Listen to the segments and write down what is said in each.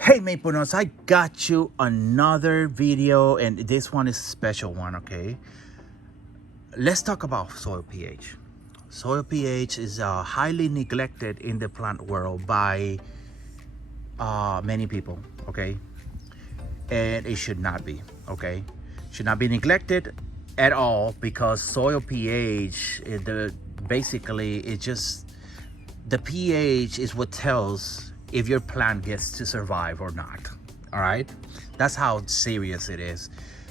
Hey Maple Nuts, I got you another video, and this one is a special one, okay? Let's talk about soil pH. Soil pH is highly neglected in the plant world by many people, okay? And it should not be, okay? Should not be neglected at all, because soil pH, basically it just, the pH is what tells if your plant gets to survive or not. All right, that's how serious it is.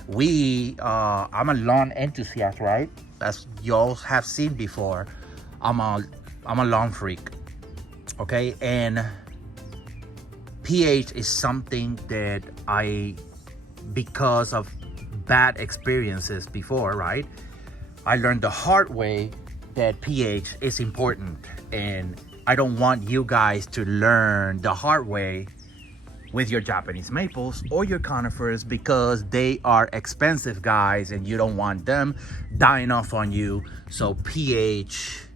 I'm a lawn enthusiast, right? As you all have seen before, I'm a lawn freak, okay? And pH is something that because of bad experiences before, right, I learned the hard way that pH is important, and I don't want you guys to learn the hard way with your Japanese maples or your conifers, because they are expensive, guys, and you don't want them dying off on you. So pH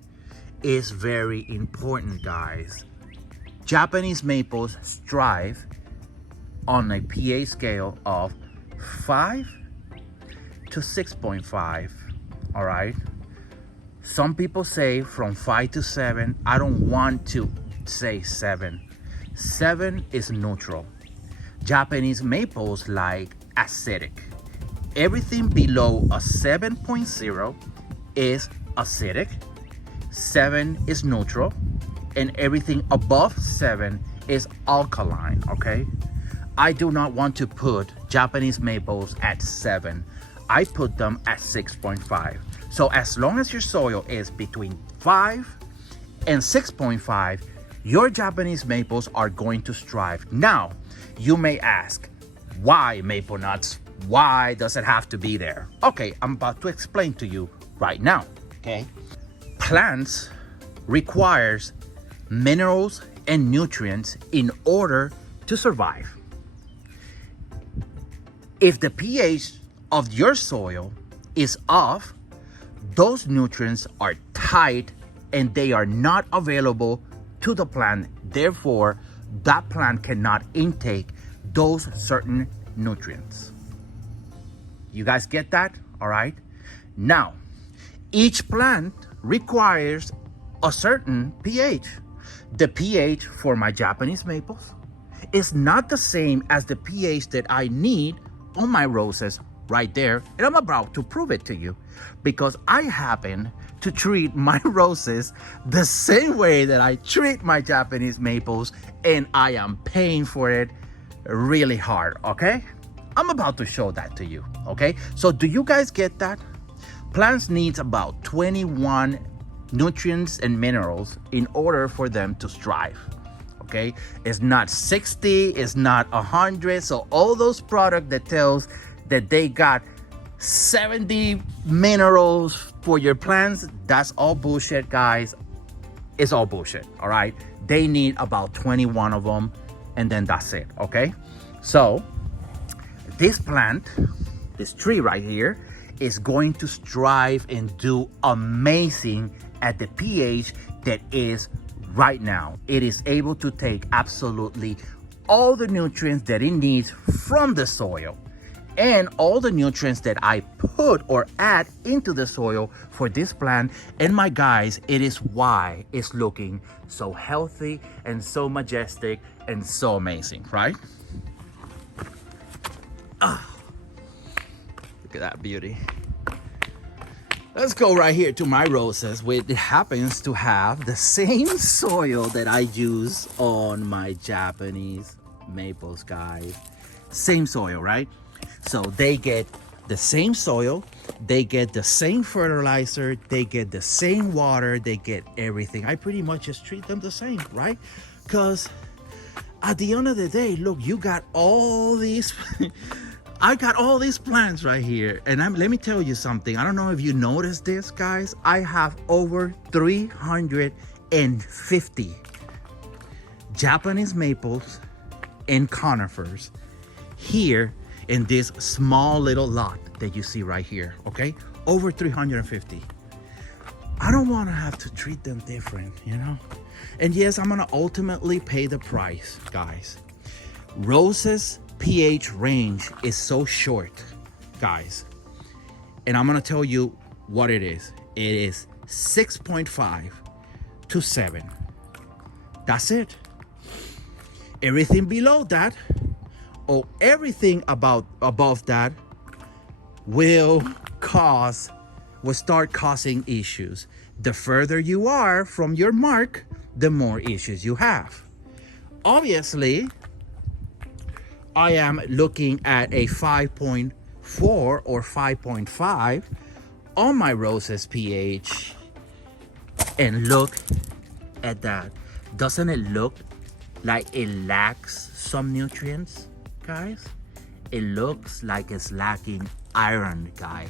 is very important, guys. Japanese maples strive on a pH scale of 5 to 6.5, all right? Some people say from 5 to 7. I don't want to say 7. 7 is neutral. Japanese maples like acidic. Everything below a 7.0 is acidic, 7 is neutral, and everything above 7 is alkaline, okay? I do not want to put Japanese maples at 7. I put them at 6.5. So as long as your soil is between 5 and 6.5, your Japanese maples are going to strive. Now, you may ask, why Maple Nuts? Why does it have to be there? Okay, I'm about to explain to you right now, okay? Plants requires minerals and nutrients in order to survive. If the pH of your soil is off, those nutrients are tight and they are not available to the plant. Therefore, that plant cannot intake those certain nutrients. You guys get that? All right. Now, each plant requires a certain pH. The pH for my Japanese maples is not the same as the pH that I need on my roses right there, and I'm about to prove it to you, because I happen to treat my roses the same way that I treat my Japanese maples, and I am paying for it really hard, okay? I'm about to show that to you, okay? So do you guys get that? Plants needs about 21 nutrients and minerals in order for them to strive, okay? It's not 60, it's not 100. So all those products that tells that they got 70 minerals for your plants, that's all bullshit, guys. It's all bullshit, all right? They need about 21 of them, and then that's it, okay? So this plant, this tree right here, is going to strive and do amazing at the pH that is right now. It is able to take absolutely all the nutrients that it needs from the soil, and all the nutrients that I put or add into the soil for this plant. And my guys, it is why it's looking so healthy and so majestic and so amazing, right? Look at that beauty. Let's go right here to my roses, which happens to have the same soil that I use on my Japanese maples, guys. Same soil, right? So they get the same soil, they get the same fertilizer, they get the same water, they get everything. I pretty much just treat them the same, right? Because at the end of the day, look, you got all these I got all these plants right here, and let me tell you something. I don't know if you noticed this, guys. I have over 350 Japanese maples and conifers here in this small little lot that you see right here, okay? Over 350. I don't want to have to treat them different, you know? And yes, I'm gonna ultimately pay the price, guys. Rose's pH range is so short, guys. And I'm gonna tell you what it is. It is 6.5 to 7. That's it. Everything below that, or everything above that, will start causing issues. The further you are from your mark, the more issues you have. Obviously, I am looking at a 5.4 or 5.5 on my Rose's pH, and look at that. Doesn't it look like it lacks some nutrients, guys? It looks like it's lacking iron, guy.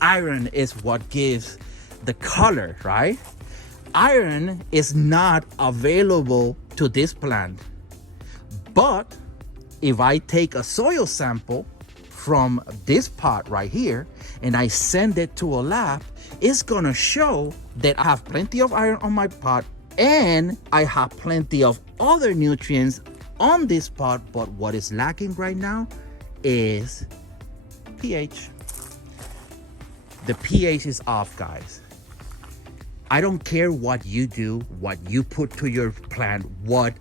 Iron is what gives the color, right? Iron is not available to this plant. But if I take a soil sample from this pot right here and I send it to a lab, it's gonna show that I have plenty of iron on my pot and I have plenty of other nutrients on this pot, but what is lacking right now is pH. The pH is off, guys. I don't care what you do, what you put to your plant, what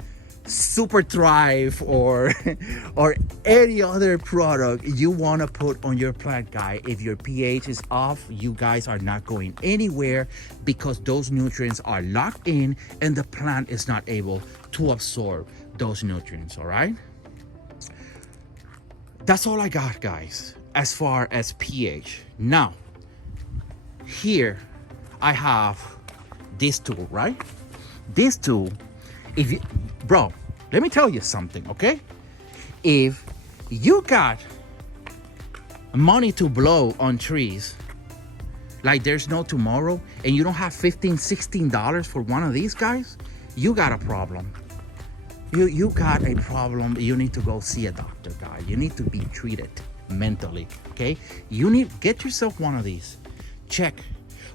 Super Thrive or any other product you want to put on your plant, guy. If your pH is off, you guys are not going anywhere because those nutrients are locked in and the plant is not able to absorb those nutrients. All right, that's all I got, guys, as far as pH. Now here I have this tool, right? This tool, if you, bro, let me tell you something, okay? If you got money to blow on trees like there's no tomorrow, and you don't have $15, $16 for one of these guys, you got a problem. You got a problem. You need to go see a doctor, guy. You need to be treated mentally, okay? You need, get yourself one of these. Check.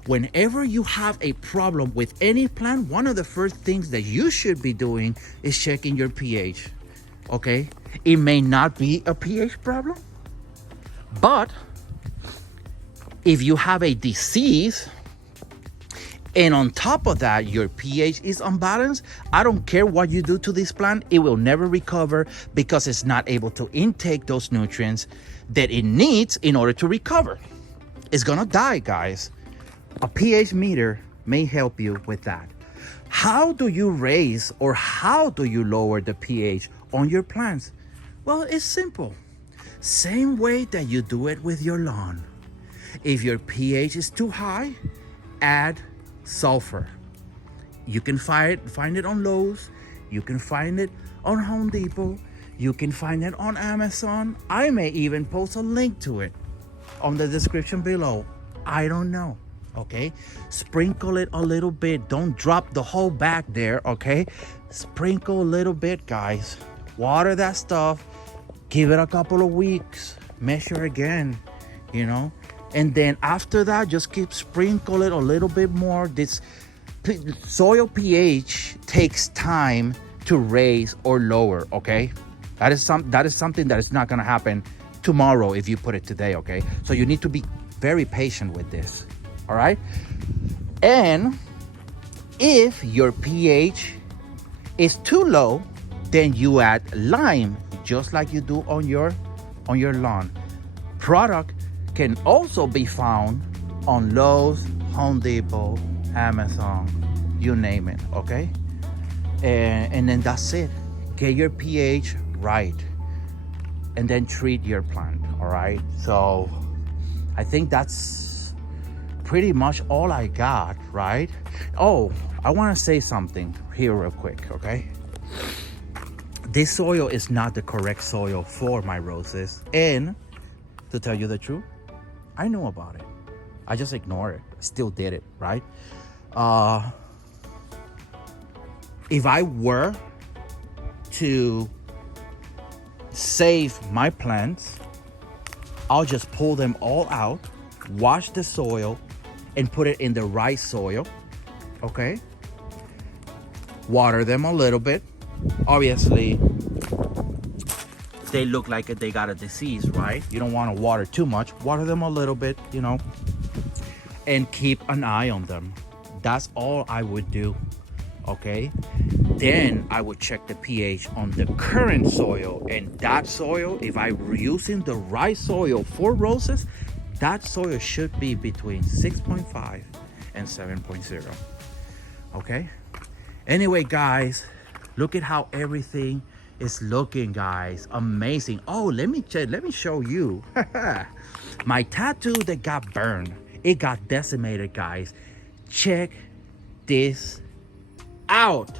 Whenever you have a problem with any plant, one of the first things that you should be doing is checking your pH, okay? It may not be a pH problem, but if you have a disease and on top of that, your pH is unbalanced, I don't care what you do to this plant, it will never recover because it's not able to intake those nutrients that it needs in order to recover. It's gonna die, guys. A pH meter may help you with that. How do you raise or how do you lower the pH on your plants? Well, it's simple. Same way that you do it with your lawn. If your pH is too high, add sulfur. You can find it on Lowe's. You can find it on Home Depot. You can find it on Amazon. I may even post a link to it on the description below. I don't know. Okay, sprinkle it a little bit. Don't drop the whole bag there. Okay, sprinkle a little bit, guys. Water that stuff. Give it a couple of weeks. Measure again, you know, and then after that, just keep sprinkle it a little bit more. This soil pH takes time to raise or lower. Okay, that is something that is not gonna happen tomorrow if you put it today. Okay, so you need to be very patient with this. All right, and if your pH is too low, then you add lime, just like you do on your lawn. Product can also be found on Lowe's, Home Depot, Amazon, you name it. Okay, and then that's it. Get your pH right, and then treat your plant. All right, so I think that's pretty much all I got, right? Oh, I want to say something here real quick, okay? This soil is not the correct soil for my roses, and to tell you the truth, I knew about it. I just ignored it. Still did it, right? If I were to save my plants, I'll just pull them all out, wash the soil, and put it in the right soil, okay? Water them a little bit. Obviously, they look like they got a disease, right? You don't want to water too much. Water them a little bit, you know, and keep an eye on them. That's all I would do, okay? Then I would check the pH on the current soil, and that soil, if I'm using the right soil for roses, that soil should be between 6.5 and 7.0, okay? Anyway, guys, look at how everything is looking, guys. Amazing. Oh, let me show you. My tattoo that got burned, it got decimated, guys. Check this out.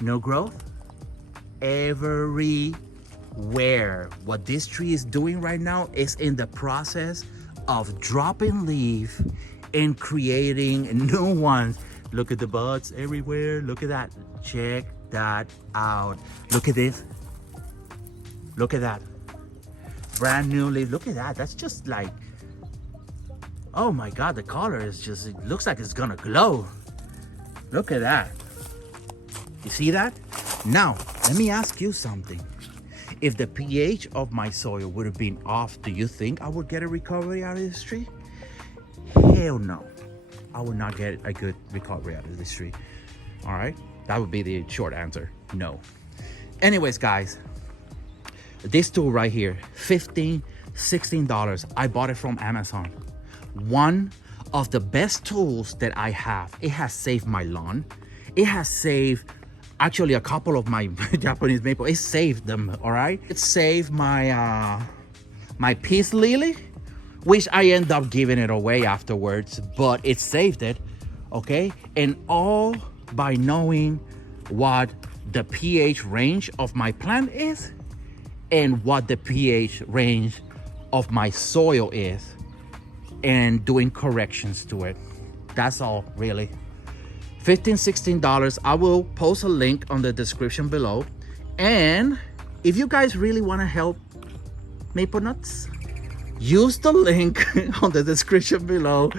No growth everywhere. What this tree is doing right now is in the process of dropping leaf and creating new ones. Look at the buds everywhere. Look at that. Check that out. Look at this. Look at that. Brand new leaf. Look at that. That's just like, oh my God, the color is just, it looks like it's gonna glow. Look at that. You see that? Now, let me ask you something. If the pH of my soil would have been off, do you think I would get a recovery out of this tree? Hell no. I would not get a good recovery out of this tree. All right? That would be the short answer. No. Anyways, guys, this tool right here, $15, $16. I bought it from Amazon. One of the best tools that I have. It has saved my lawn. It has saved actually a couple of my Japanese maple. It saved them, all right? It saved my my peace lily, which I end up giving it away afterwards, but it saved it, okay? And all by knowing what the pH range of my plant is and what the pH range of my soil is, and doing corrections to it. That's all, really. $15, $16. I will post a link on the description below. And if you guys really want to help maple nuts, use the link on the description below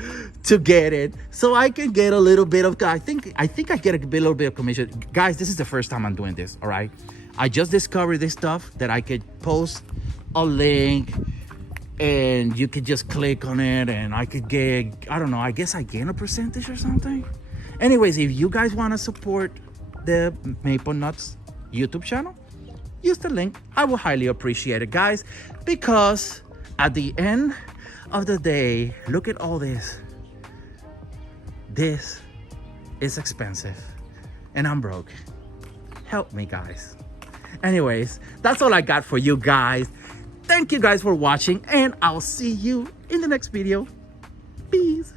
to get it, so I can get a little bit of, I think I get a little bit of commission. Guys, this is the first time I'm doing this, all right? I just discovered this stuff that I could post a link and you could just click on it and I could get, I don't know, I guess I gain a percentage or something. Anyways, if you guys want to support the Maple Nuts YouTube channel, use the link. I will highly appreciate it, guys, because at the end of the day, look at all this. This is expensive and I'm broke. Help me, guys. Anyways, that's all I got for you guys. Thank you guys for watching, and I'll see you in the next video. Peace.